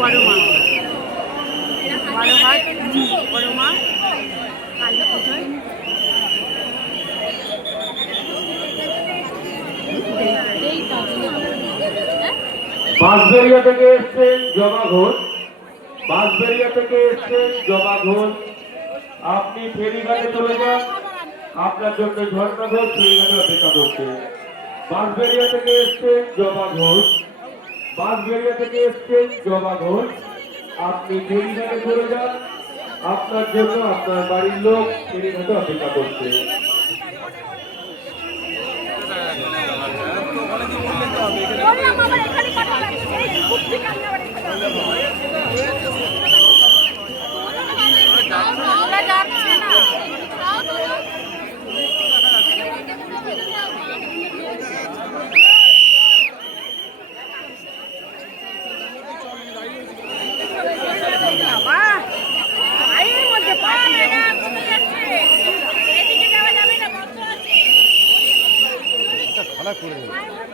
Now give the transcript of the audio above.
বড় মা, বারোহাট বড় মা কালী পুজোয় বাঁশবেড়িয়া থেকে এসছেন জবা ঘোষ, বাঁশবেড়িয়া থেকে এসছেন জবা ঘোষ। আপনি ফেরিঘাটে চলে যান, আপনার জন্য ঝর্ণা ঘোষ ফেরিঘাটে অপেক্ষা করছে। বাঁশবেড়িয়া থেকে এসছেন জবা ঘোষ, বাঁশবেড়িয়া থেকে এসছেন জবা ঘোষ। আপনি ফেরিঘাটে চলে যান, আপনার জন্য আপনার বাড়ির লোক ফেরিঘাটে অপেক্ষা করছে। খারাপ করে